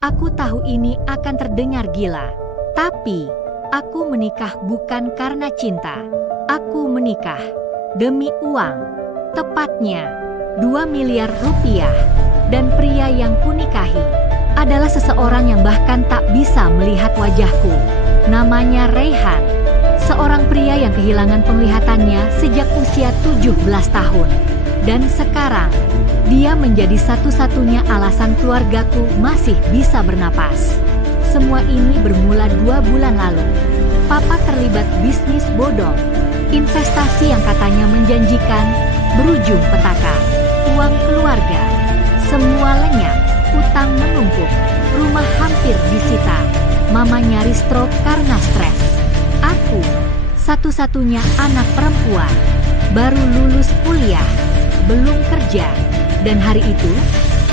Aku tahu ini akan terdengar gila, tapi aku menikah bukan karena cinta. Aku menikah demi uang, tepatnya 2 miliar rupiah. Dan pria yang kunikahi adalah seseorang yang bahkan tak bisa melihat wajahku. Namanya Raihan, seorang pria yang kehilangan penglihatannya sejak usia 17 tahun. Dan sekarang, dia menjadi satu-satunya alasan keluargaku masih bisa bernapas. Semua ini bermula 2 bulan lalu. Papa terlibat bisnis bodong. Investasi yang katanya menjanjikan, berujung petaka. Uang keluarga semua lenyap, utang menumpuk, rumah hampir disita. Mama nyaris stroke karena stres. Aku, satu-satunya anak perempuan, baru lulus kuliah, belum kerja. Dan hari itu,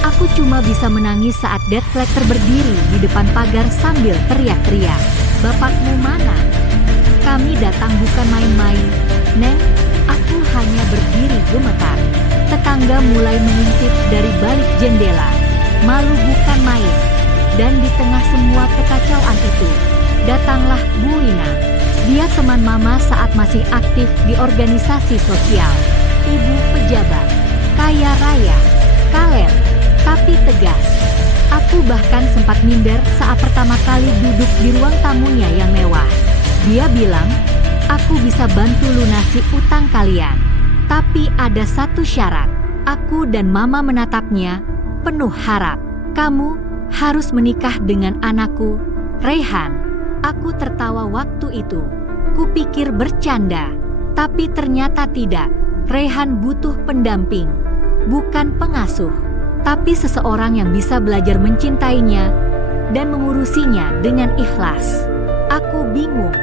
aku cuma bisa menangis saat debt collector berdiri di depan pagar sambil teriak-teriak. "Bapakmu mana?" "Kami datang bukan main-main, Neng." Aku hanya berdiri gemetar. Tetangga mulai mengintip dari balik jendela. Malu bukan main. Dan di tengah semua kekacauan itu, datanglah Bu Wina. Dia teman Mama saat masih aktif di organisasi sosial. Ibu pejabat, kaya raya, kalem, tapi tegas. Aku bahkan sempat minder saat pertama kali duduk di ruang tamunya yang mewah. Dia bilang, "Aku bisa bantu lunasi utang kalian. Tapi ada satu syarat." Aku dan Mama menatapnya, penuh harap. "Kamu harus menikah dengan anakku, Raihan." Aku tertawa waktu itu. Kupikir bercanda, tapi ternyata tidak. Raihan butuh pendamping, bukan pengasuh, tapi seseorang yang bisa belajar mencintainya dan mengurusinya dengan ikhlas. Aku bingung,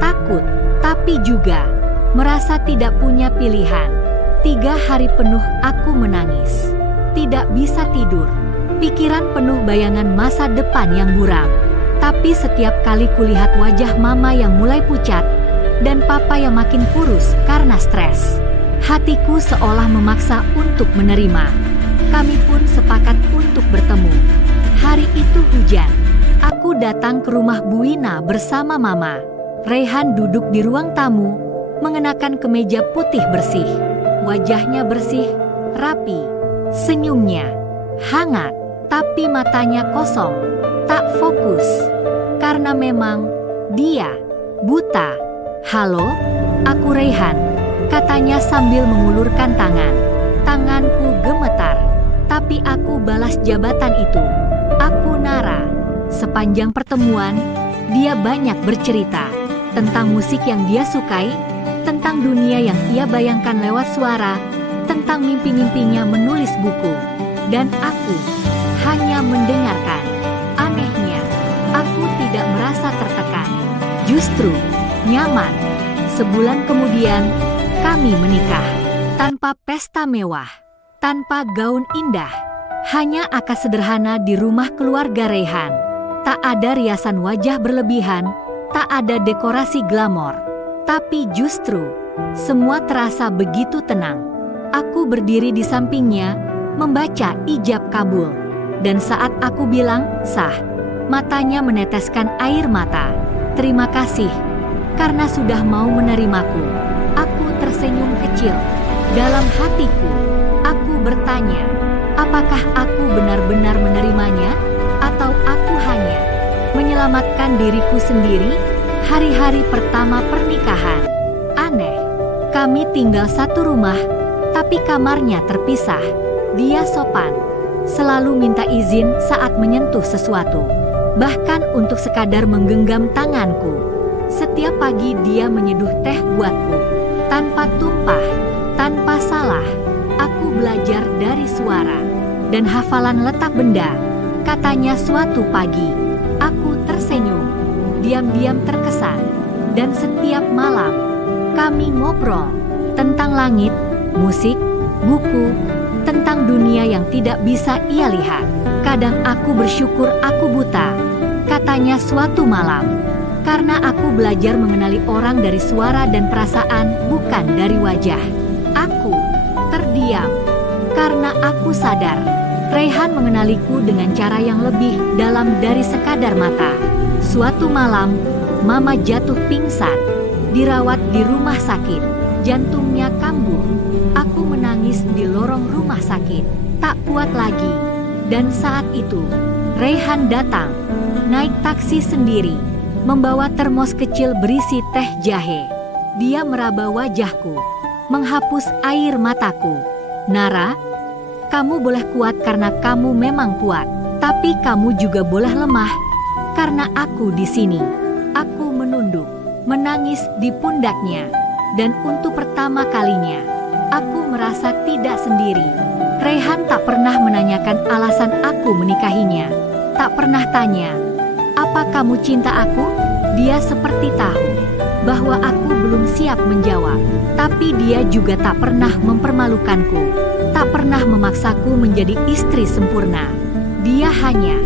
takut, tapi juga merasa tidak punya pilihan. 3 hari penuh aku menangis. Tidak bisa tidur. Pikiran penuh bayangan masa depan yang buram. Tapi setiap kali kulihat wajah Mama yang mulai pucat dan Papa yang makin kurus karena stres, hatiku seolah memaksa untuk menerima. Kami pun sepakat untuk bertemu. Hari itu hujan. Aku datang ke rumah Bu Wina bersama Mama. Raihan duduk di ruang tamu, mengenakan kemeja putih bersih. Wajahnya bersih, rapi, senyumnya hangat, tapi matanya kosong, tak fokus. Karena memang dia buta. "Halo, aku Raihan," katanya sambil mengulurkan tangan. Tanganku gemetar, tapi aku balas jabatan itu. "Aku Nara." Sepanjang pertemuan, dia banyak bercerita tentang musik yang dia sukai, tentang dunia yang ia bayangkan lewat suara, tentang mimpi-mimpinya menulis buku. Dan aku hanya mendengarkan. Anehnya, aku tidak merasa tertekan. Justru nyaman. Sebulan kemudian, kami menikah. Tanpa pesta mewah, tanpa gaun indah, hanya akad sederhana di rumah keluarga Raihan. Tak ada riasan wajah berlebihan, tak ada dekorasi glamor. Tapi justru, semua terasa begitu tenang. Aku berdiri di sampingnya, membaca ijab kabul. Dan saat aku bilang, "Sah," matanya meneteskan air mata. "Terima kasih, karena sudah mau menerimaku." Aku tersenyum kecil. Dalam hatiku, aku bertanya, apakah aku benar-benar menerimanya? Atau aku hanya menyelamatkan diriku sendiri? Hari-hari pertama pernikahan aneh. Kami tinggal satu rumah, tapi kamarnya terpisah. Dia sopan, selalu minta izin saat menyentuh sesuatu, bahkan untuk sekadar menggenggam tanganku. Setiap pagi dia menyeduh teh buatku, tanpa tumpah, tanpa salah. Aku belajar dari suara dan hafalan letak benda. Katanya suatu pagi, aku tersenyum, diam-diam terkesan. Dan setiap malam, kami ngobrol tentang langit, musik, buku, tentang dunia yang tidak bisa ia lihat. Kadang aku bersyukur aku buta, katanya suatu malam. Karena aku belajar mengenali orang dari suara dan perasaan, bukan dari wajah. Aku terdiam, karena aku sadar Raihan mengenaliku dengan cara yang lebih dalam dari sekadar mata. Suatu malam, Mama jatuh pingsan, dirawat di rumah sakit, jantungnya kambuh. Aku menangis di lorong rumah sakit, tak kuat lagi. Dan saat itu, Raihan datang, naik taksi sendiri, membawa termos kecil berisi teh jahe. Dia meraba wajahku, menghapus air mataku. Nara, kamu boleh kuat karena kamu memang kuat, tapi kamu juga boleh lemah karena aku di sini. Aku menunduk, menangis di pundaknya, dan untuk pertama kalinya, aku merasa tidak sendiri. Raihan tak pernah menanyakan alasan aku menikahinya, tak pernah tanya, "Apa kamu cinta aku?" Dia seperti tahu bahwa aku belum siap menjawab, tapi dia juga tak pernah mempermalukanku, tak pernah memaksaku menjadi istri sempurna. Dia hanya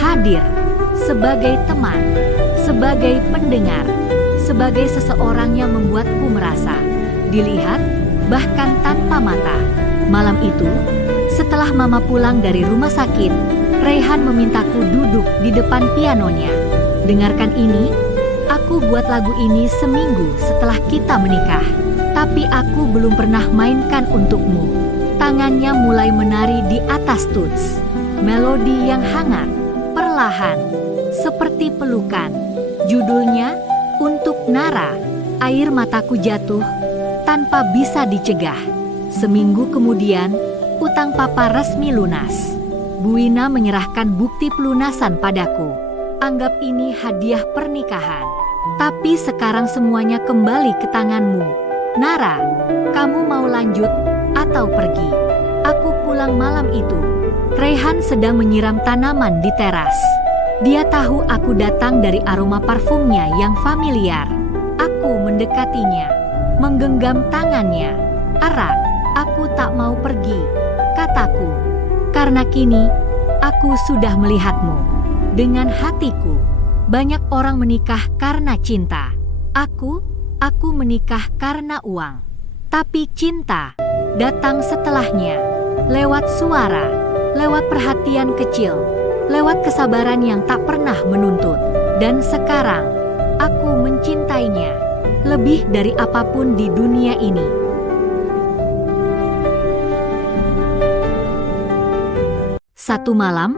hadir sebagai teman, sebagai pendengar, sebagai seseorang yang membuatku merasa dilihat, bahkan tanpa mata. Malam itu, setelah Mama pulang dari rumah sakit, Raihan memintaku duduk di depan pianonya. "Dengarkan ini, aku buat lagu ini seminggu setelah kita menikah, tapi aku belum pernah mainkan untukmu." Tangannya mulai menari di atas tuts, melodi yang hangat, perlahan, seperti pelukan. Judulnya, "Untuk Nara." Air mataku jatuh, tanpa bisa dicegah. Seminggu kemudian, utang papa resmi lunas. Bu Ina menyerahkan bukti pelunasan padaku. Anggap ini hadiah pernikahan. Tapi sekarang semuanya kembali ke tanganmu. Nara, kamu mau lanjut atau pergi? Aku pulang malam itu. Raihan sedang menyiram tanaman di teras. Dia tahu aku datang dari aroma parfumnya yang familiar. Aku mendekatinya, menggenggam tangannya. "Erat, aku tak mau pergi," kataku. "Karena kini, aku sudah melihatmu. Dengan hatiku, banyak orang menikah karena cinta. Aku menikah karena uang. Tapi cinta datang setelahnya, lewat suara, lewat perhatian kecil, lewat kesabaran yang tak pernah menuntut. Dan sekarang, aku mencintainya lebih dari apapun di dunia ini." Satu malam,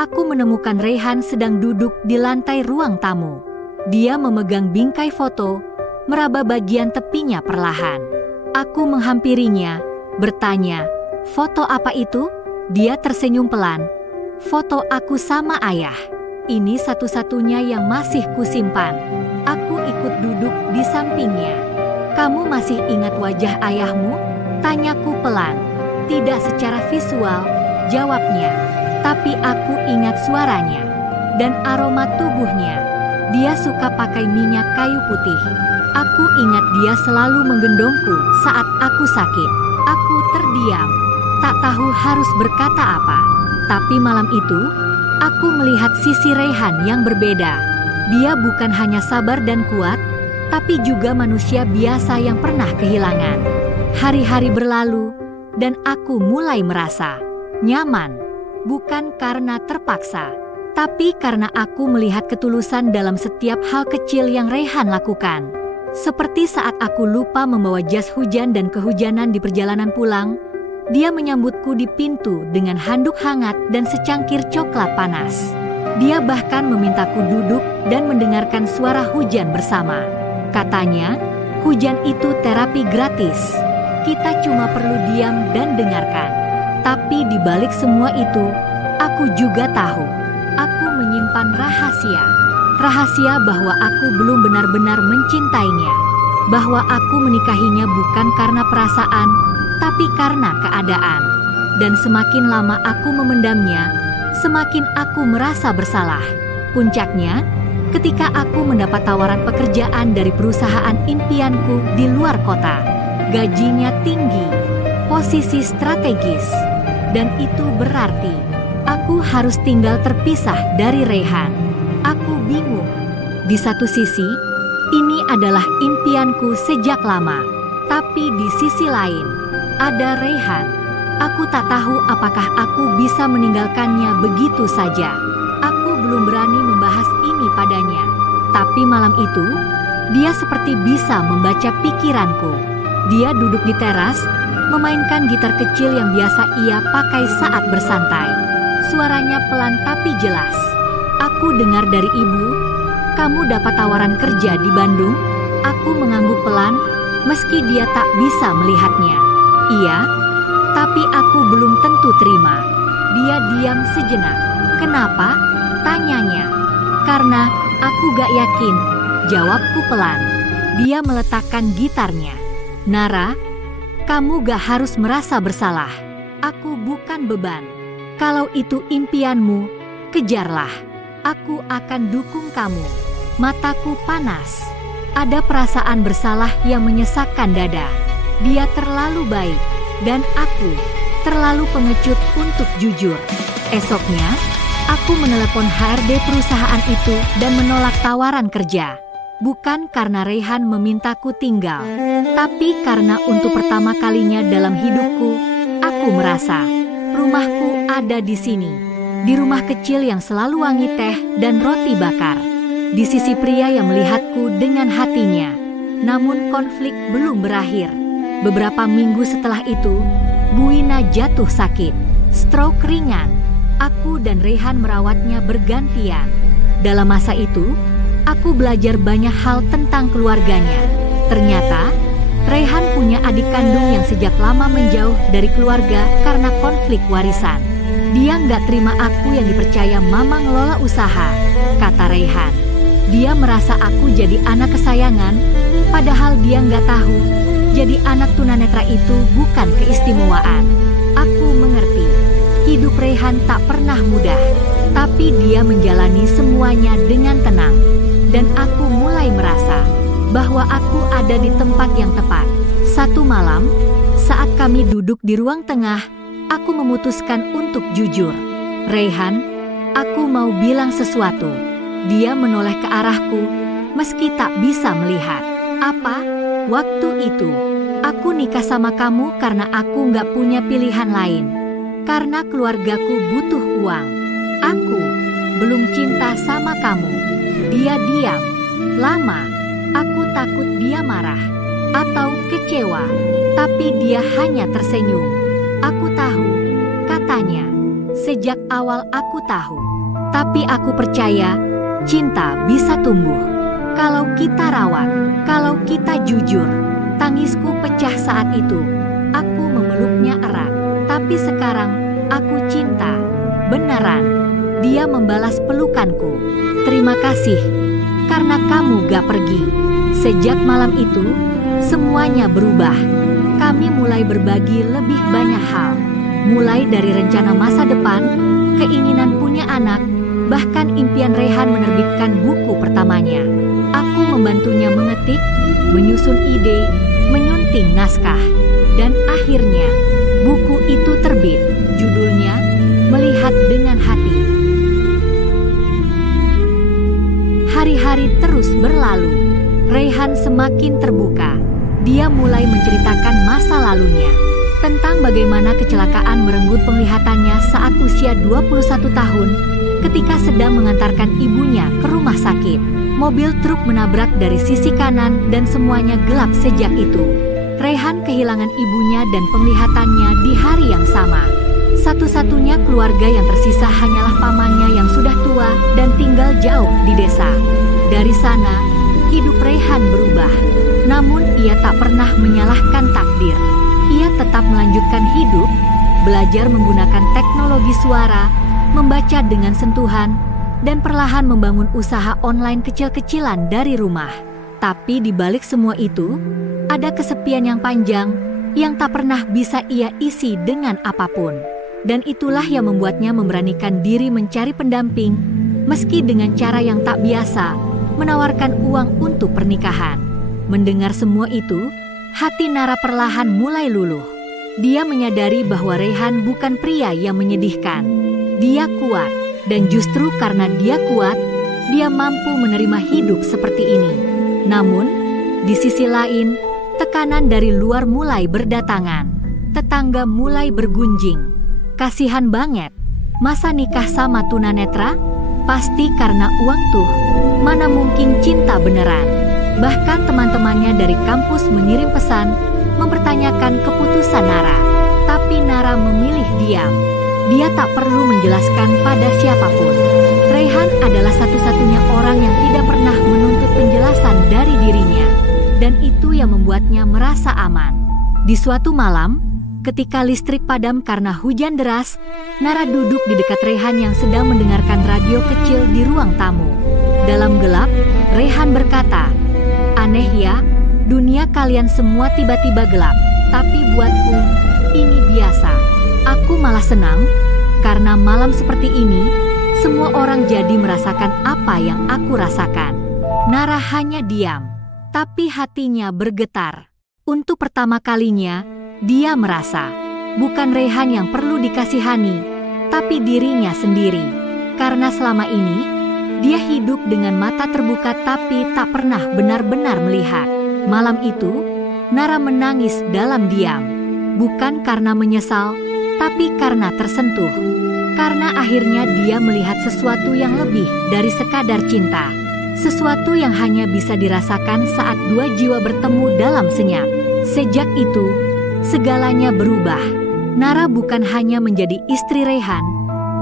aku menemukan Raihan sedang duduk di lantai ruang tamu. Dia memegang bingkai foto, meraba bagian tepinya perlahan. Aku menghampirinya, bertanya, "Foto apa itu?" Dia tersenyum pelan. "Foto aku sama ayah. Ini satu-satunya yang masih kusimpan." Aku ikut duduk di sampingnya. "Kamu masih ingat wajah ayahmu?" Tanyaku pelan. "Tidak secara visual," jawabnya. "Tapi aku ingat suaranya dan aroma tubuhnya. Dia suka pakai minyak kayu putih. Aku ingat dia selalu menggendongku saat aku sakit." Aku terdiam, tak tahu harus berkata apa. Tapi malam itu, aku melihat sisi Raihan yang berbeda. Dia bukan hanya sabar dan kuat, tapi juga manusia biasa yang pernah kehilangan. Hari-hari berlalu, dan aku mulai merasa nyaman. Bukan karena terpaksa, tapi karena aku melihat ketulusan dalam setiap hal kecil yang Raihan lakukan. Seperti saat aku lupa membawa jas hujan dan kehujanan di perjalanan pulang, dia menyambutku di pintu dengan handuk hangat dan secangkir coklat panas. Dia bahkan memintaku duduk dan mendengarkan suara hujan bersama. Katanya, hujan itu terapi gratis. Kita cuma perlu diam dan dengarkan. Tapi di balik semua itu, aku juga tahu, aku menyimpan rahasia. Rahasia bahwa aku belum benar-benar mencintainya. Bahwa aku menikahinya bukan karena perasaan, tapi karena keadaan. Dan semakin lama aku memendamnya, semakin aku merasa bersalah. Puncaknya, ketika aku mendapat tawaran pekerjaan dari perusahaan impianku di luar kota. Gajinya tinggi, posisi strategis, dan itu berarti aku harus tinggal terpisah dari Raihan. Aku bingung. Di satu sisi, ini adalah impianku sejak lama. Tapi di sisi lain, ada Raihan. Aku tak tahu apakah aku bisa meninggalkannya begitu saja. Aku belum berani membahas ini padanya. Tapi malam itu, dia seperti bisa membaca pikiranku. Dia duduk di teras, memainkan gitar kecil yang biasa ia pakai saat bersantai. Suaranya pelan tapi jelas. Aku dengar dari ibu, kamu dapat tawaran kerja di Bandung? Aku mengangguk pelan, meski dia tak bisa melihatnya. Iya, tapi aku belum tentu terima. Dia diam sejenak. Kenapa? Tanyanya. Karena aku gak yakin, jawabku pelan. Dia meletakkan gitarnya. Nara, kamu gak harus merasa bersalah. Aku bukan beban. Kalau itu impianmu, kejarlah. Aku akan dukung kamu. Mataku panas. Ada perasaan bersalah yang menyesakkan dada. Dia terlalu baik, dan aku terlalu pengecut untuk jujur. Esoknya, aku menelepon HRD perusahaan itu dan menolak tawaran kerja. Bukan karena Raihan memintaku tinggal, tapi karena untuk pertama kalinya dalam hidupku, aku merasa rumahku ada di sini. Di rumah kecil yang selalu wangi teh dan roti bakar. Di sisi pria yang melihatku dengan hatinya. Namun konflik belum berakhir. Beberapa minggu setelah itu, Buina jatuh sakit, stroke ringan. Aku dan Raihan merawatnya bergantian. Dalam masa itu, aku belajar banyak hal tentang keluarganya. Ternyata, Raihan punya adik kandung yang sejak lama menjauh dari keluarga karena konflik warisan. Dia nggak terima aku yang dipercaya mama ngelola usaha, kata Raihan. Dia merasa aku jadi anak kesayangan, padahal dia nggak tahu, jadi anak tunanetra itu bukan keistimewaan. Aku mengerti, hidup Raihan tak pernah mudah, tapi dia menjalani semuanya dengan tenang. Dan aku mulai merasa bahwa aku ada di tempat yang tepat. Satu malam, saat kami duduk di ruang tengah, aku memutuskan untuk jujur. Raihan, aku mau bilang sesuatu. Dia menoleh ke arahku, meski tak bisa melihat. Apa? Waktu itu, aku nikah sama kamu karena aku nggak punya pilihan lain. Karena keluargaku butuh uang. Aku belum cinta sama kamu. Dia diam. Lama. Aku takut dia marah atau kecewa. Tapi dia hanya tersenyum. Aku tahu, katanya. Sejak awal aku tahu. Tapi aku percaya, cinta bisa tumbuh kalau kita rawat, kalau kita jujur. Tangisku pecah saat itu. Aku memeluknya erat. Tapi sekarang, aku cinta. Beneran. Dia membalas pelukanku. Terima kasih. Karena kamu gak pergi. Sejak malam itu, semuanya berubah. Kami mulai berbagi lebih banyak hal. Mulai dari rencana masa depan, keinginan punya anak, bahkan impian Raihan menerbitkan buku pertamanya. Aku membantunya mengetik, menyusun ide, menyunting naskah. Dan akhirnya, buku itu terbit. Judulnya, Melihat dengan Hati. Hari-hari terus berlalu. Raihan semakin terbuka. Dia mulai menceritakan masa lalunya. Tentang bagaimana kecelakaan merenggut penglihatannya saat usia 21 tahun. Ketika sedang mengantarkan ibunya ke rumah sakit. Mobil truk menabrak dari sisi kanan dan semuanya gelap sejak itu. Raihan kehilangan ibunya dan penglihatannya di hari yang sama. Satu-satunya keluarga yang tersisa hanyalah pamannya yang sudah tua dan tinggal jauh di desa. Dari sana, hidup Raihan berubah. Namun ia tak pernah menyalahkan takdir. Ia tetap melanjutkan hidup, belajar menggunakan teknologi suara, membaca dengan sentuhan, dan perlahan membangun usaha online kecil-kecilan dari rumah. Tapi di balik semua itu, ada kesepian yang panjang yang tak pernah bisa ia isi dengan apapun. Dan itulah yang membuatnya memberanikan diri mencari pendamping, meski dengan cara yang tak biasa, menawarkan uang untuk pernikahan. Mendengar semua itu, hati Nara perlahan mulai luluh. Dia menyadari bahwa Raihan bukan pria yang menyedihkan. Dia kuat, dan justru karena dia kuat, dia mampu menerima hidup seperti ini. Namun, di sisi lain, tekanan dari luar mulai berdatangan. Tetangga mulai bergunjing. Kasihan banget. Masa nikah sama tunanetra? Pasti karena uang tuh. Mana mungkin cinta beneran. Bahkan teman-temannya dari kampus mengirim pesan, mempertanyakan keputusan Nara. Tapi Nara memilih diam. Dia tak perlu menjelaskan pada siapapun. Raihan adalah satu-satunya orang yang tidak pernah menuntut penjelasan dari dirinya. Dan itu yang membuatnya merasa aman. Di suatu malam, ketika listrik padam karena hujan deras, Nara duduk di dekat Raihan yang sedang mendengarkan radio kecil di ruang tamu. Dalam gelap, Raihan berkata, "Aneh ya, dunia kalian semua tiba-tiba gelap. Tapi buatku, ini biasa. Aku malah senang, karena malam seperti ini, semua orang jadi merasakan apa yang aku rasakan." Nara hanya diam, tapi hatinya bergetar. Untuk pertama kalinya, dia merasa, bukan Raihan yang perlu dikasihani, tapi dirinya sendiri. Karena selama ini, dia hidup dengan mata terbuka tapi tak pernah benar-benar melihat. Malam itu, Nara menangis dalam diam. Bukan karena menyesal, tapi karena tersentuh. Karena akhirnya dia melihat sesuatu yang lebih dari sekadar cinta. Sesuatu yang hanya bisa dirasakan saat dua jiwa bertemu dalam senyap. Sejak itu, segalanya berubah. Nara bukan hanya menjadi istri Raihan,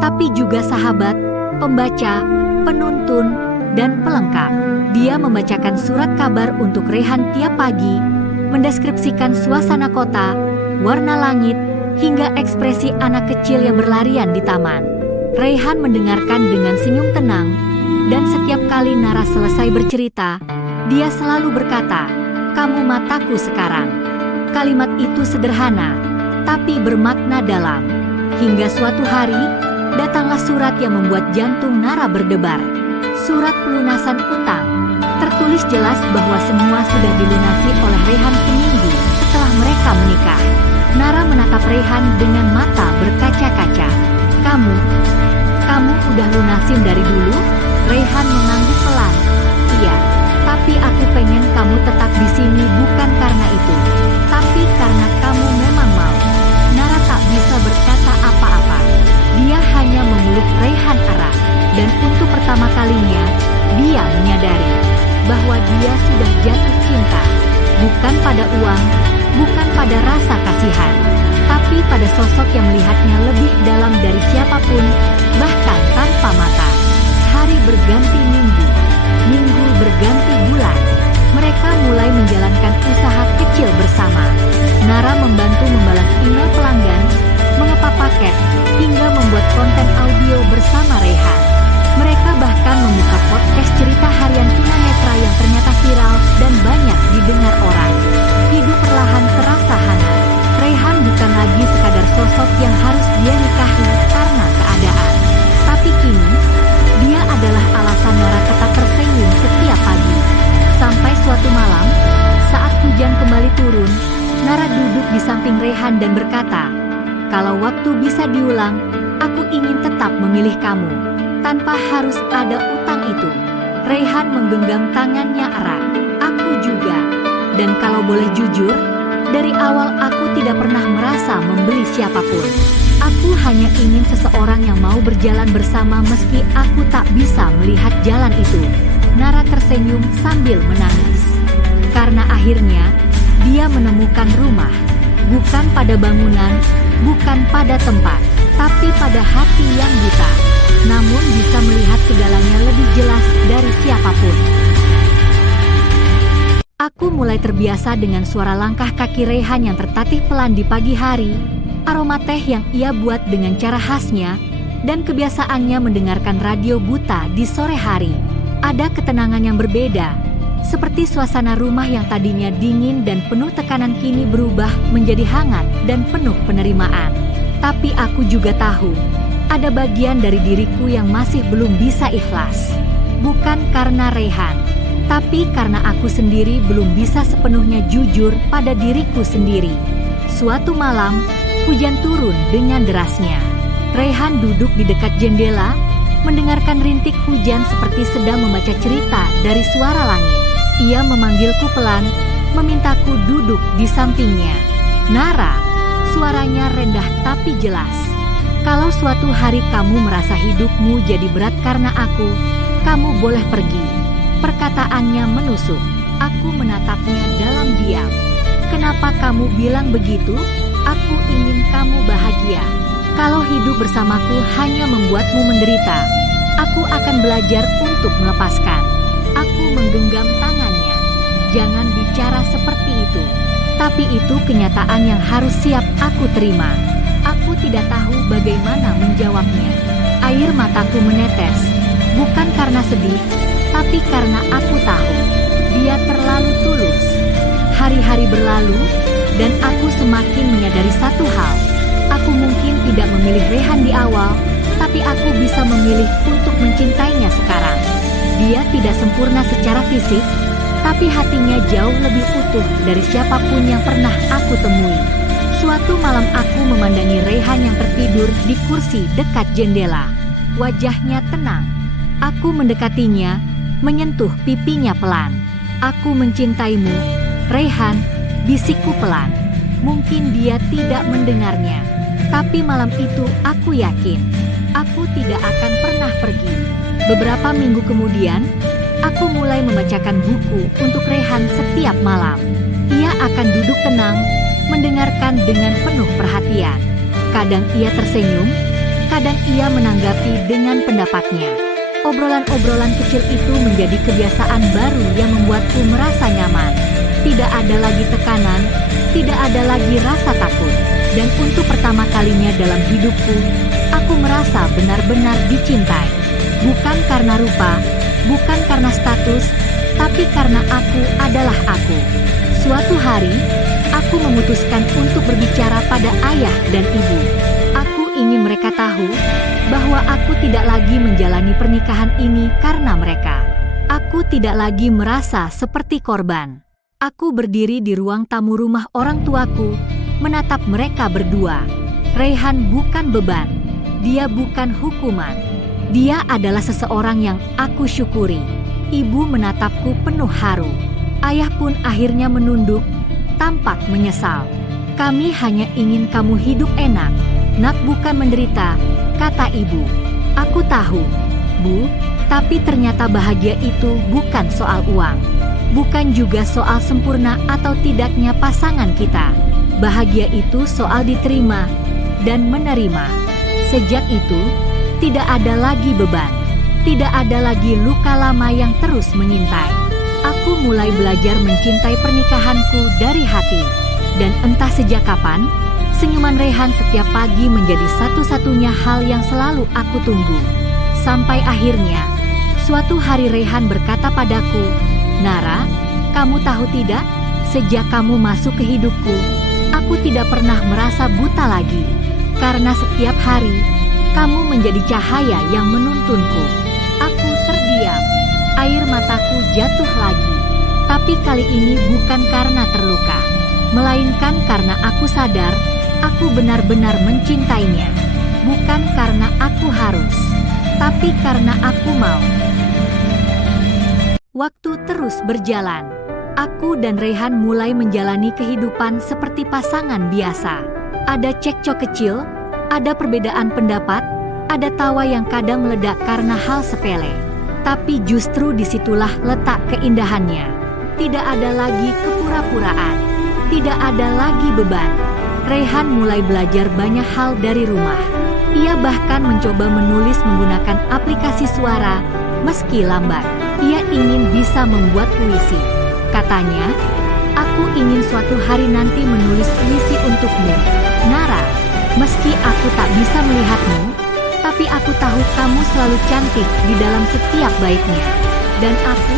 tapi juga sahabat, pembaca, penuntun, dan pelengkap. Dia membacakan surat kabar untuk Raihan tiap pagi, mendeskripsikan suasana kota, warna langit, hingga ekspresi anak kecil yang berlarian di taman. Raihan mendengarkan dengan senyum tenang, dan setiap kali Nara selesai bercerita, dia selalu berkata, "Kamu mataku sekarang." Kalimat itu sederhana, tapi bermakna dalam. Hingga suatu hari, datanglah surat yang membuat jantung Nara berdebar. Surat pelunasan utang. Tertulis jelas bahwa semua sudah dilunasi oleh Raihan seminggu setelah mereka menikah. Nara menatap Raihan dengan mata berkaca-kaca. Kamu udah lunasin dari dulu?" Raihan mengangguk pelan. "Iya, tapi aku pengen kamu tetap di sini bukan karena itu, tapi karena kamu memang mau." Nara tak bisa berkata apa-apa. Dia hanya memeluk Raihan erat, dan untuk pertama kalinya, dia menyadari bahwa dia sudah jatuh cinta. Bukan pada uang, bukan pada rasa kasihan, tapi pada sosok yang melihatnya lebih dalam dari siapapun, bahkan tanpa mata. Hari berganti minggu, minggu berganti bulan. Mereka mulai menjalankan usaha kecil bersama. Nara membantu membalas email pelanggan, mengepa paket, hingga membuat konten audio bersama Raihan. Mereka bahkan membuka podcast cerita harian tunanetra yang ternyata viral dan banyak didengar orang. Hidup perlahan terasa hangat. Raihan bukan lagi sekadar sosok yang harus dia nikahi karena keadaan. Tapi kini, dia adalah alasan Nara tetap tersenyum setiap pagi. Sampai suatu malam, saat hujan kembali turun, Nara duduk di samping Raihan dan berkata, "Kalau waktu bisa diulang, aku ingin tetap memilih kamu, tanpa harus ada utang itu." Raihan menggenggam tangannya erat. "Aku juga. Dan kalau boleh jujur, dari awal aku tidak pernah merasa membeli siapapun. Aku hanya ingin seseorang yang mau berjalan bersama meski aku tak bisa melihat jalan itu." Nara tersenyum sambil menangis. Karena akhirnya, dia menemukan rumah. Bukan pada bangunan, bukan pada tempat, tapi pada hati yang buta. Namun bisa melihat segalanya lebih jelas dari siapapun. Aku mulai terbiasa dengan suara langkah kaki Raihan yang tertatih pelan di pagi hari, aroma teh yang ia buat dengan cara khasnya, dan kebiasaannya mendengarkan radio buta di sore hari. Ada ketenangan yang berbeda, seperti suasana rumah yang tadinya dingin dan penuh tekanan kini berubah menjadi hangat dan penuh penerimaan. Tapi aku juga tahu, ada bagian dari diriku yang masih belum bisa ikhlas. Bukan karena Raihan, tapi karena aku sendiri belum bisa sepenuhnya jujur pada diriku sendiri. Suatu malam, hujan turun dengan derasnya. Raihan duduk di dekat jendela, mendengarkan rintik hujan seperti sedang membaca cerita dari suara langit. Ia memanggilku pelan, memintaku duduk di sampingnya. "Nara." Suaranya rendah tapi jelas. Kalau suatu hari kamu merasa hidupmu jadi berat karena aku, kamu boleh pergi. Perkataannya menusuk. Aku menatapnya dalam diam. Kenapa kamu bilang begitu? Aku ingin kamu bahagia. Kalau hidup bersamaku hanya membuatmu menderita, aku akan belajar untuk melepaskan. Aku menggenggam tangannya. Jangan bicara seperti itu. Tapi itu kenyataan yang harus siap aku terima. Aku tidak tahu bagaimana menjawabnya. Air mataku menetes, bukan karena sedih, tapi karena aku tahu dia terlalu tulus. Hari-hari berlalu, dan aku semakin menyadari satu hal. Aku mungkin tidak memilih Rehan di awal, tapi aku bisa memilih untuk mencintainya sekarang. Dia tidak sempurna secara fisik, tapi hatinya jauh lebih utuh dari siapapun yang pernah aku temui. Suatu malam aku memandangi Rehan yang tertidur di kursi dekat jendela. Wajahnya tenang. Aku mendekatinya, menyentuh pipinya pelan. Aku mencintaimu, Rehan, bisikku pelan. Mungkin dia tidak mendengarnya, tapi malam itu aku yakin, aku tidak akan pernah pergi. Beberapa minggu kemudian, aku mulai membacakan buku untuk Rehan setiap malam. Ia akan duduk tenang, mendengarkan dengan penuh perhatian. Kadang ia tersenyum, kadang ia menanggapi dengan pendapatnya. Obrolan-obrolan kecil itu menjadi kebiasaan baru yang membuatku merasa nyaman. Tidak ada lagi tekanan, tidak ada lagi rasa takut. Dan untuk pertama kalinya dalam hidupku, aku merasa benar-benar dicintai. Bukan karena rupa, bukan karena status, tapi karena aku adalah aku. Suatu hari, aku memutuskan untuk berbicara pada ayah dan ibu. Aku ingin mereka tahu bahwa aku tidak lagi menjalani pernikahan ini karena mereka. Aku tidak lagi merasa seperti korban. Aku berdiri di ruang tamu rumah orang tuaku, menatap mereka berdua. Rehan bukan beban, dia bukan hukuman. Dia adalah seseorang yang aku syukuri. Ibu menatapku penuh haru. Ayah pun akhirnya menunduk, tampak menyesal. Kami hanya ingin kamu hidup enak, nak, bukan menderita, kata ibu. Aku tahu, Bu, tapi ternyata bahagia itu bukan soal uang. Bukan juga soal sempurna atau tidaknya pasangan kita. Bahagia itu soal diterima dan menerima. Sejak itu, tidak ada lagi beban. Tidak ada lagi luka lama yang terus mengintai. Aku mulai belajar mencintai pernikahanku dari hati. Dan entah sejak kapan, senyuman Rehan setiap pagi menjadi satu-satunya hal yang selalu aku tunggu. Sampai akhirnya, suatu hari Rehan berkata padaku, Nara, kamu tahu tidak? Sejak kamu masuk ke hidupku, aku tidak pernah merasa buta lagi. Karena setiap hari, kamu menjadi cahaya yang menuntunku. Aku terdiam. Air mataku jatuh lagi. Tapi kali ini bukan karena terluka, melainkan karena aku sadar, aku benar-benar mencintainya. Bukan karena aku harus, tapi karena aku mau. Waktu terus berjalan. Aku dan Rehan mulai menjalani kehidupan seperti pasangan biasa. Ada cekcok kecil, ada perbedaan pendapat, ada tawa yang kadang meledak karena hal sepele. Tapi justru disitulah letak keindahannya. Tidak ada lagi kepura-puraan. Tidak ada lagi beban. Rehan mulai belajar banyak hal dari rumah. Ia bahkan mencoba menulis menggunakan aplikasi suara, meski lambat. Ia ingin bisa membuat puisi. Katanya, aku ingin suatu hari nanti menulis puisi untukmu, Nara. Meski aku tak bisa melihatmu, tapi aku tahu kamu selalu cantik di dalam setiap baiknya. Dan aku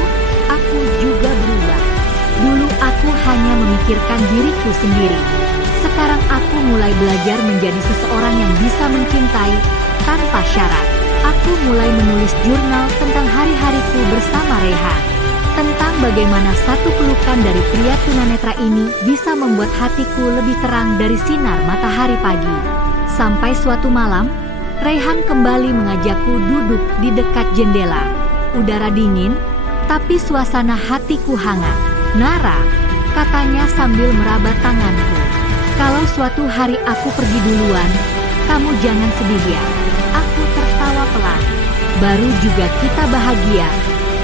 juga berubah. Dulu aku hanya memikirkan diriku sendiri. Sekarang aku mulai belajar menjadi seseorang yang bisa mencintai tanpa syarat. Aku mulai menulis jurnal tentang hari-hariku bersama Rehan. Tentang bagaimana satu pelukan dari pria tunanetra ini bisa membuat hatiku lebih terang dari sinar matahari pagi. Sampai suatu malam, Rehan kembali mengajakku duduk di dekat jendela. Udara dingin, tapi suasana hatiku hangat. Nara, katanya sambil meraba tanganku. Kalau suatu hari aku pergi duluan, kamu jangan sedih ya. Aku tertawa pelan. Baru juga kita bahagia.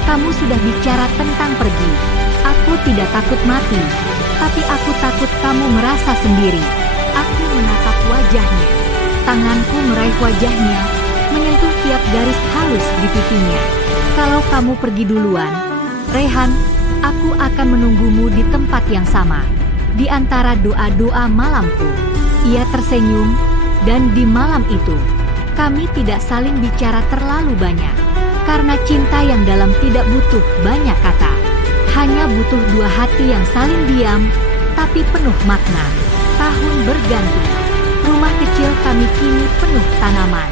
Kamu sudah bicara tentang pergi. Aku tidak takut mati, tapi aku takut kamu merasa sendiri. Aku menatap wajahnya. Tanganku meraih wajahnya, menyentuh tiap garis halus di pipinya. Kalau kamu pergi duluan, Rehan, aku akan menunggumu di tempat yang sama. Di antara doa-doa malamku. Ia tersenyum, dan di malam itu, kami tidak saling bicara terlalu banyak. Karena cinta yang dalam tidak butuh banyak kata. Hanya butuh dua hati yang saling diam, tapi penuh makna. Tahun berganti. Rumah kecil kami kini penuh tanaman.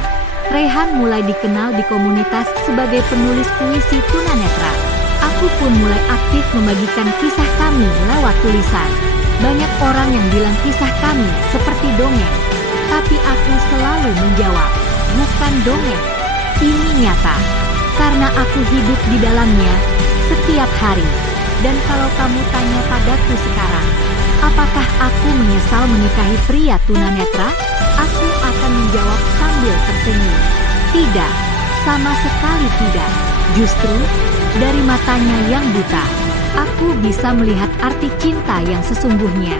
Rehan mulai dikenal di komunitas sebagai penulis puisi tunanetra. Aku pun mulai aktif membagikan kisah kami lewat tulisan. Banyak orang yang bilang kisah kami seperti dongeng. Tapi aku selalu menjawab, bukan dongeng. Ini nyata. Karena aku hidup di dalamnya setiap hari. Dan kalau kamu tanya padaku sekarang, apakah aku menyesal menikahi pria tunanetra? Aku akan menjawab sambil tersenyum. Tidak, sama sekali tidak. Justru, dari matanya yang buta, aku bisa melihat arti cinta yang sesungguhnya.